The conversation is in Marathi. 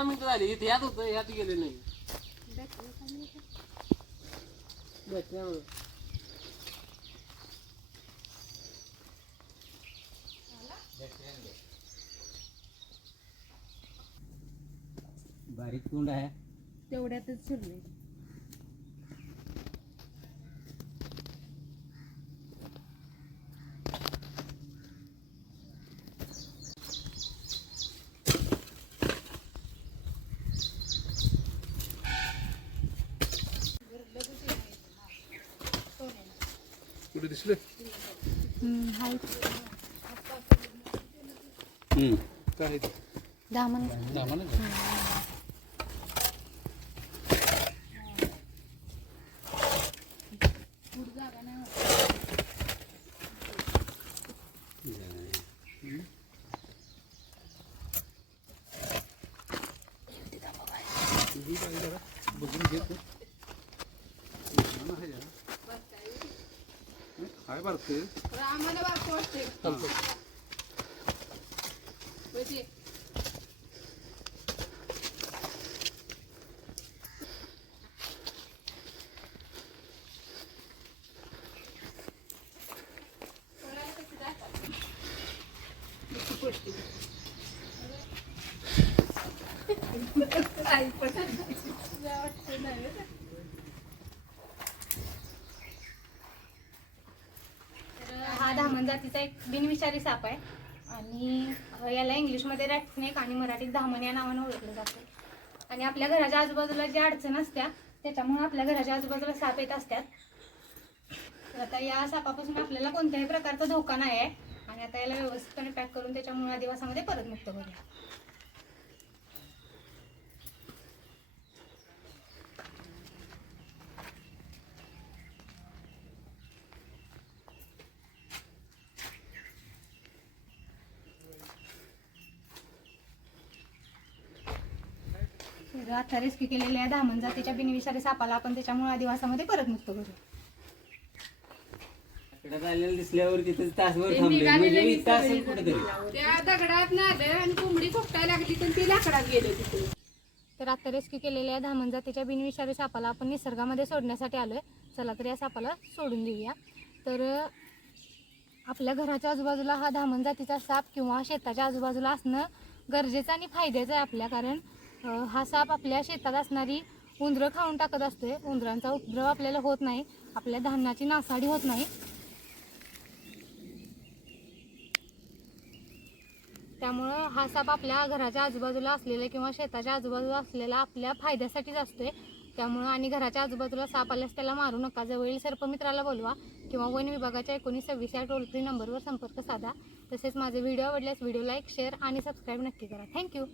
मिनिटं झाली. इथे यात होतं यात गेले नाही. बारीक तोंड आहे. तेवढ्यातच शिरले birisiyle. Hmm. Kahit. Daman. Daman? Bugün getir. Ne ya? जरा बघून घे तू. दामानं आहे जरा. हं? आहे बारकं आम्हाला बारकं वाटते चालतंय म्हणजे तर जातीचा एक बिनविषारी साप आहे. आणि याला इंग्लिशमध्ये रॅट स्नेक आणि मराठीत धामण या नावानं ओळखलं जाते. आणि आपल्या घराच्या आजूबाजूला ज्या अडचण असत्या त्याच्यामुळे आपल्या घराच्या आजूबाजूला साप येत असतात तर आता या सापापासून आपल्याला कोणत्याही प्रकारचा धोका नाही आहे आणि आता याला व्यवस्थितपणे पॅक करून त्याच्या मूळ आदिवासामध्ये परत मुक्त करूया. तर आता रेस्क्यू केलेल्या धामण जातीच्या बिनविषारी सापाला आपण त्याच्या मूळ आदिवासामध्ये परत मुक्त दिसल्यावर तिथं तासभर थांबले. म्हणजे तास त्या दगडात नादर आणि कोंबडी लागली तर ती लाकडात गेले तिथे. तर आता रेस्क्यू केलेल्या धामण जातीच्या बिनविषारी सापाला आपण निसर्गामध्ये सोडण्यासाठी आलोय. चला तर या सापाला सोडून देऊया. तर आपल्या घराच्या आजूबाजूला हा धामण जातीचा साप किंवा शेताच्या आजूबाजूला असणं गरजेचं आणि फायद्याचं आहे आपल्या कारण हा साप आपल्या शेतात असणारी उंदरं खाऊन टाकत असतोय. उंदरांचा उपद्रव आपल्याला होत नाही. आपल्या धान्याची नासाडी होत नाही. त्यामुळं हा साप आपल्या घराच्या आजूबाजूला असलेला किंवा शेताच्या आजूबाजूला असलेला आपल्या फायद्यासाठीच असतोय. त्यामुळं आणि घराच्या आजूबाजूला साप आल्यास त्याला मारू नका. जवळील सर्पमित्राला बोलवा किंवा वन विभागाच्या एकोणीस सव्वीस या टोल फ्री नंबरवर संपर्क साधा. तसेच माझे व्हिडिओ आवडल्यास व्हिडिओ लाईक शेअर आणि सबस्क्राईब नक्की करा. Thank you.